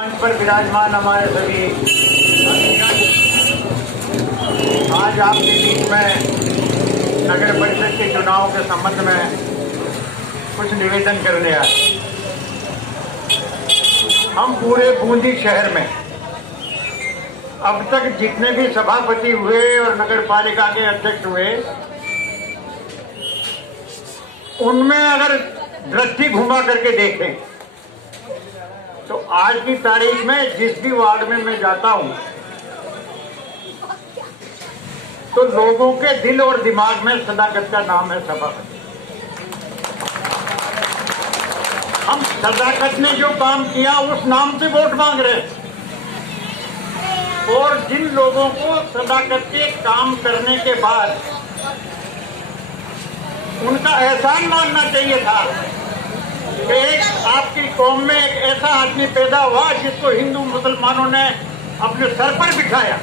मंच पर विराजमान हमारे सभी आज आपके बीच में नगर परिषद के चुनाव के संबंध में कुछ निवेदन करने आए। हम पूरे बूंदी शहर में अब तक जितने भी सभापति हुए और नगर पालिका के अध्यक्ष हुए, उनमें अगर दृष्टि घुमा करके देखें तो आज की तारीख में जिस भी वार्ड में मैं जाता हूं तो लोगों के दिल और दिमाग में सदाकत का नाम है सभापति। हम सदाकत ने जो काम किया उस नाम से वोट मांग रहे हैं, और जिन लोगों को सदाकत के काम करने के बाद उनका एहसान मानना चाहिए था कि एक आपकी कौम में एक ऐसा आदमी पैदा हुआ जिसको हिंदू मुसलमानों ने अपने सर पर बिठाया।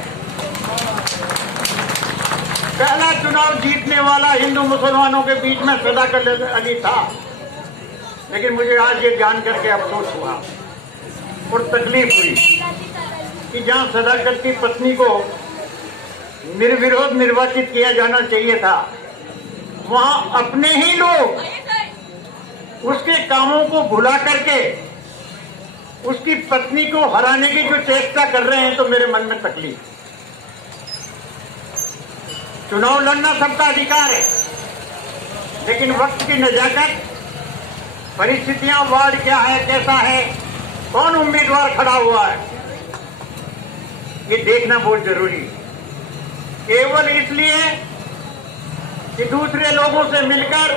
पहला चुनाव जीतने वाला हिंदू मुसलमानों के बीच में सदाकत अली था, लेकिन मुझे आज ये जान करके अफसोस हुआ और तकलीफ हुई कि जहां सदाकत की पत्नी को निर्विरोध निर्वाचित किया जाना चाहिए था, वहां अपने ही लोग उसके कामों को भुला करके उसकी पत्नी को हराने की जो चेष्टा कर रहे हैं, तो मेरे मन में तकलीफ। चुनाव लड़ना सबका अधिकार है, लेकिन वक्त की नजाकत, परिस्थितियां, वार्ड क्या है, कैसा है, कौन उम्मीदवार खड़ा हुआ है, ये देखना बहुत जरूरी है। केवल इसलिए कि दूसरे लोगों से मिलकर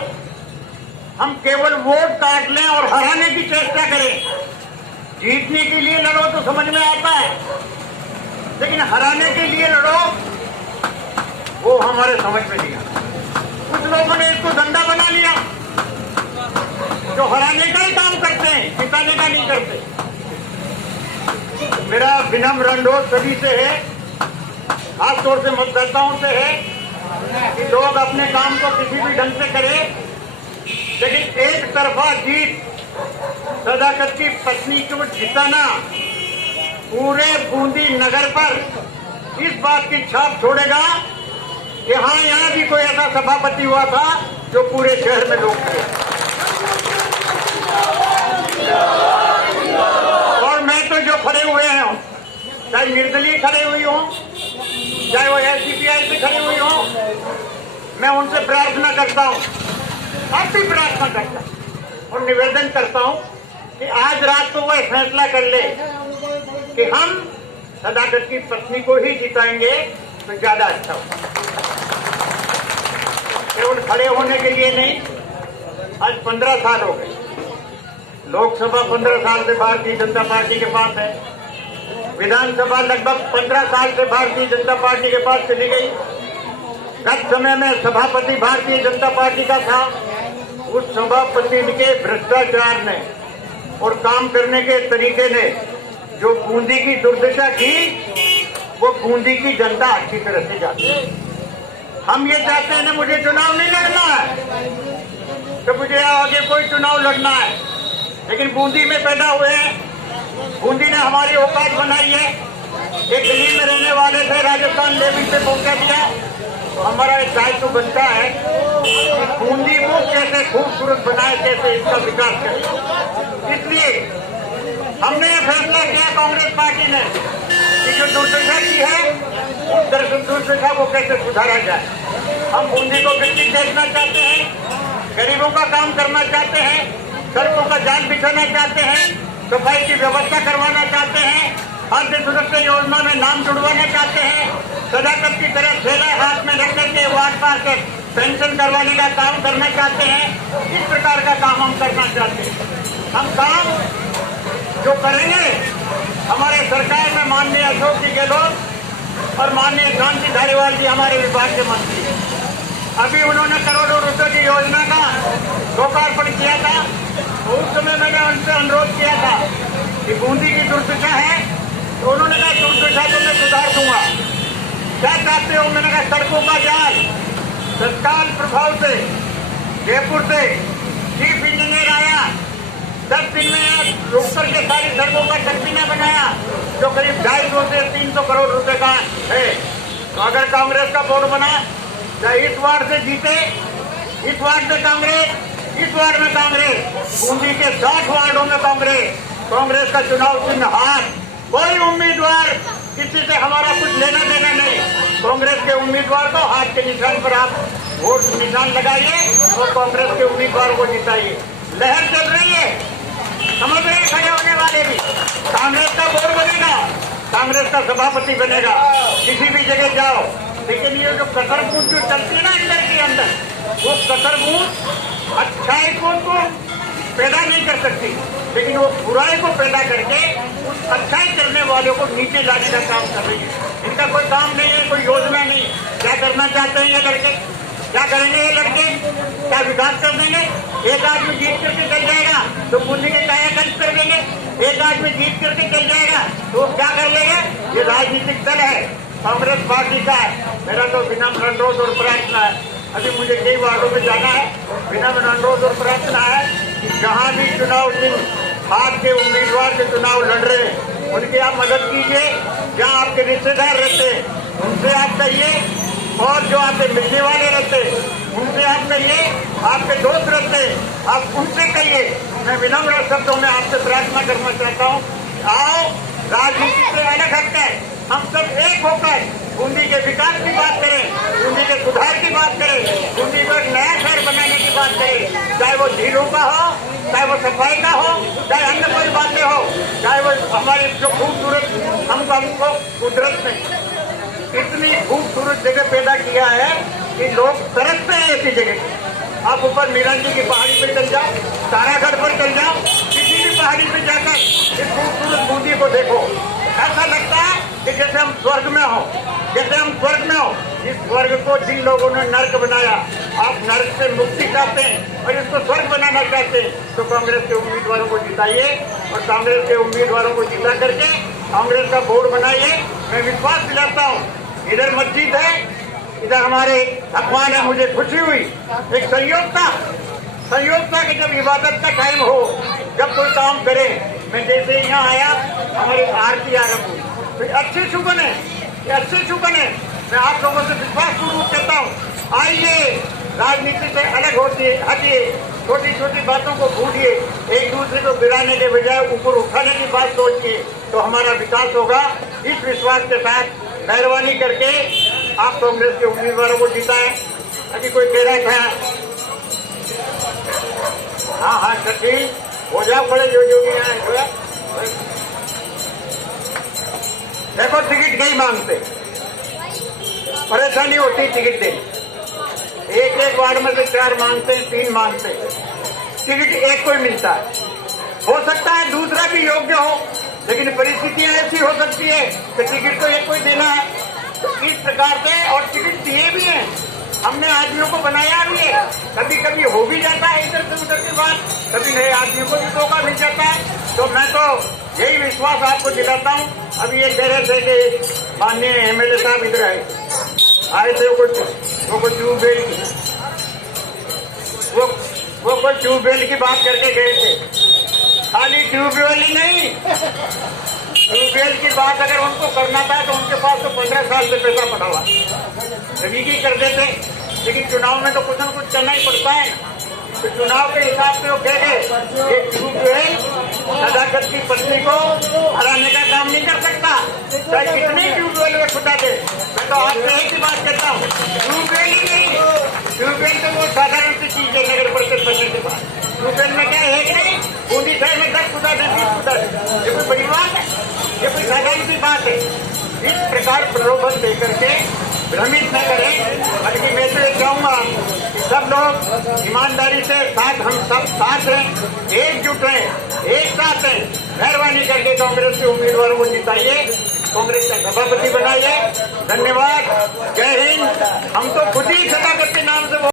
हम केवल वोट काट लें और हराने की चेष्टा करें। जीतने के लिए लड़ो तो समझ में आता है, लेकिन हराने के लिए लड़ो वो हमारे समझ में नहीं आता। कुछ लोगों ने इसको धंधा बना लिया, जो हराने का ही काम करते हैं, जिताने का नहीं करते। मेरा विनम्र अनुरोध सभी से है, खासतौर से मतदाताओं से है, कि लोग अपने काम को किसी भी ढंग से करें, लेकिन एक तरफा जीत सदाकत की पत्नी को जिताना पूरे बूंदी नगर पर इस बात की छाप छोड़ेगा कि हाँ, यहाँ भी कोई ऐसा सभापति हुआ था जो पूरे शहर में लोग थे। और मैं तो जो खड़े हुए हैं, चाहे निर्दलीय खड़े हुई हो, चाहे वो एसडीपीआई से खड़े हुई हो, मैं उनसे प्रार्थना करता हूँ, अब भी प्रार्थना करता हूँ और निवेदन करता हूँ कि आज रात को वह फैसला कर ले कि हम सदाकत की पत्नी को ही जिताएंगे तो ज्यादा अच्छा हो। केवल खड़े होने के लिए नहीं, आज 15 साल हो गए, लोकसभा 15 साल से भारतीय जनता पार्टी के पास है, विधानसभा लगभग 15 साल से भारतीय जनता पार्टी के पास चली गई। गत समय में सभापति भारतीय जनता पार्टी का था, उस सभापति के भ्रष्टाचार ने और काम करने के तरीके ने जो बूंदी की दुर्दशा की, वो बूंदी की जनता अच्छी तरह से जानती है। हम ये चाहते हैं ना, मुझे चुनाव नहीं लड़ना है तो मुझे आगे कोई चुनाव लड़ना है, लेकिन बूंदी में पैदा हुए हैं, बूंदी ने हमारी औकात बनाई है। एक दिल्ली में रहने वाले थे, राजस्थान लेवल पे पहुंचा दिया, तो हमारा एक दायित्व बनता है कि बूंदी को कैसे खूबसूरत बनाए, कैसे इसका विकास करें। इसलिए हमने ये फैसला किया कांग्रेस पार्टी ने कि जो दुर्दशा की है, उस दुर्दशा को कैसे सुधारा जाए। हम बूंदी को विकसित देखना चाहते हैं, गरीबों का काम करना चाहते हैं, सड़कों का जाल बिछाना चाहते हैं, सफाई की व्यवस्था करवाना चाहते हैं, खाद्य सुरक्षा योजना में नाम जुड़वाना चाहते हैं, सदाकत की तरह थैला हाथ में रख करके वार्ड पार पेंशन करवाने का काम करना चाहते हैं। इस प्रकार का काम हम करना चाहते हैं। हम काम जो करेंगे, हमारे सरकार में माननीय अशोक जी गहलोत और माननीय शांति धारीवाल जी हमारे विभाग के मंत्री हैं। अभी उन्होंने करोड़ों रुपए की योजना का लोकार्पण किया था, तो उस समय मैंने उनसे अनुरोध किया था कि बूंदी की दुर्दशा है, तो उन्होंने कहा दुर्दशा को मैं सुधार दूंगा। क्या चाहते हो? मैंने कहा सड़कों का जाल तत्काल प्रभाव से जयपुर से चीफ इंजीनियर आया, 10 दिन में रोककर के सारी सड़कों का तकमीना बनाया। जो करीब 250 से 300 करोड़ रुपए का है। तो अगर कांग्रेस का बोर्ड बना, चाहे इस वार्ड से जीते, इस वार्ड में कांग्रेस, इस वार्ड में कांग्रेस, बूंदी के 60 वार्डों में कांग्रेस का चुनाव चिन्ह हाथ। कोई उम्मीदवार किसी से हमारा कुछ लेना देना नहीं। कांग्रेस के उम्मीदवार को हाथ के निशान पर आप वोट निशान लगाइए और कांग्रेस के उम्मीदवार को जिताइए। लहर चल रही है, समझ रहे खड़े होने वाले भी। कांग्रेस का बोर्ड बनेगा, कांग्रेस का सभापति बनेगा, किसी भी जगह जाओ। लेकिन ये जो कसर बूथ जो चलती है ना अंदर के अंदर, वो कसर बूथ अच्छाई को पैदा नहीं कर सकती, लेकिन वो बुराई को पैदा करके उस अच्छाई करने वालों को नीचे लाने का काम कर रही है। इनका कोई काम नहीं है, कोई योजना नहीं। क्या करना चाहते हैं ये लड़के? क्या करेंगे ये लड़के? क्या विकास कर देंगे? एक आदमी जीत करके चल जाएगा तो बूंदी के कायाकल्प कर देंगे। एक आदमी जीत करके चल जाएगा तो क्या कर लेंगे? ये राजनीतिक दल है, कांग्रेस पार्टी का है। मेरा तो बिना अनुरोध और प्रार्थना है, अभी मुझे कई वार्डों में जाना है, बिना अनुरोध और प्रार्थना है कि जहाँ भी चुनाव चिन्ह आपके उम्मीदवार के चुनाव लड़ रहे हैं, उनकी आप मदद कीजिए। जहाँ आपके रिश्तेदार रहते हैं उनसे आप कहिए, और जो आपके मिलने वाले रहते हैं उनसे आप कहिए, आपके दोस्त रहते हैं आप उनसे कहिए। मैं विनम्र शब्दों में आपसे प्रार्थना करना चाहता हूँ, आओ राजनीति से अलग हटकर हम सब एक होकर बूंदी के विकास की बात करें, बूंदी के सुधार की बात करें, बूंदी को एक नया शहर बनाने की बात करें। चाहे वो झीलों का हो, चाहे वो सफाई का हो, चाहे अन्य कोई बातें हो, चाहे वो हमारी जो खूबसूरत हमको कुदरत ने इतनी खूबसूरत जगह पैदा किया है कि लोग तरसते हैं ऐसी जगह। आप ऊपर मीरांजी की पहाड़ी पे चल जाओ, तारागढ़ पर चल जाओ, किसी भी पहाड़ी पे जाकर इस खूबसूरत बूंदी को देखो, ऐसा लगता है कि जैसे हम स्वर्ग में हो, जैसे हम स्वर्ग में हो। इस स्वर्ग को जिन लोगों ने नर्क बनाया, आप नर्क से मुक्ति चाहते हैं और इसको स्वर्ग बनाना चाहते हैं, तो कांग्रेस के उम्मीदवारों को जिताइए और कांग्रेस के उम्मीदवारों को जिता करके कांग्रेस का बोर्ड बनाइए। मैं विश्वास दिलाता हूँ, इधर मस्जिद है, इधर हमारे अखबार है। मुझे खुशी हुई, एक संयोग था कि जब इबादत का टाइम हो, जब कोई काम करे, मैं जैसे यहाँ आया हमारी आरती आरम्भ हुई, तो अच्छे शुभन है, ये अच्छे शुभन है। मैं आप लोगों से विश्वास पूर्वक कहता हूँ, आइए राजनीति से अलग हटिए, छोटी छोटी बातों को भूलिए, एक दूसरे को गिराने के बजाय ऊपर उठाने की बात सोचिए, तो हमारा विकास होगा। इस विश्वास के साथ मेहरबानी करके आप कांग्रेस के उम्मीदवारों को जिताएं। अभी कोई कह रहा था, हाँ सचिन हो जाओ खड़े, जो भी है। देखो टिकट नहीं मांगते, परेशानी होती टिकट देने। एक वार्ड में से 4 मांगते हैं, 3 मांगते हैं, टिकट एक को ही मिलता है। हो सकता है दूसरा भी योग्य हो, लेकिन परिस्थितियां ऐसी हो सकती है कि टिकट तो एक को ही देना है। तो इस प्रकार से, और टिकट दिए भी हैं, हमने आदमियों को बनाया भी है। कभी कभी हो भी जाता है इधर से उधर की बात, कभी नए आदमियों को भी धोखा मिल जाता है। तो मैं तो यही विश्वास आपको दिलाता हूँ। अभी ये कह रहे थे कि माननीय एमएलए साहब इधर आए थे, वो कोई ट्यूबवेल की वो कोई ट्यूबवेल की बात करके गए थे। खाली ट्यूबवेल ही नहीं, ट्यूबवेल की बात अगर उनको करना था तो उनके पास तो 15 साल से पैसा पड़ा हुआ, सभी की कर देते। लेकिन चुनाव में तो कुछ न कुछ करना ही पड़ता है। तो चुनाव के हिसाब से वो कह गए, एक ट्यूबवेल सदाकत की पत्नी को हराने का काम नहीं कर सकता, चाहे कितने ट्यूबवेल में छुटा दे। मैं तो आपसे एक ही बात करता हूँ, ट्यूबवेल ही नहीं, ट्यूबवेल तो वो साधारण सी चीज है नगर परिषद बनने के बाद। ट्यूबवेल में क्या है कि नहीं, बूंदी शहर में 10 खुदा दे, 20 खुदा दे, ये कोई बड़ी बात है, ये कोई साधारण सी बात है। इस प्रकार प्रलोभन देकर के भ्रमित न करें, बल्कि मैं तो ये चाहूंगा कि सब लोग ईमानदारी से हम सब साथ रहें, एकजुट रहें, एक साथ रहें। मेहरबानी करके कांग्रेस के उम्मीदवारों को जिताइए, कांग्रेस का सभापति बनाइए। धन्यवाद, जय हिंद। हम तो खुद ही सदाकत के नाम से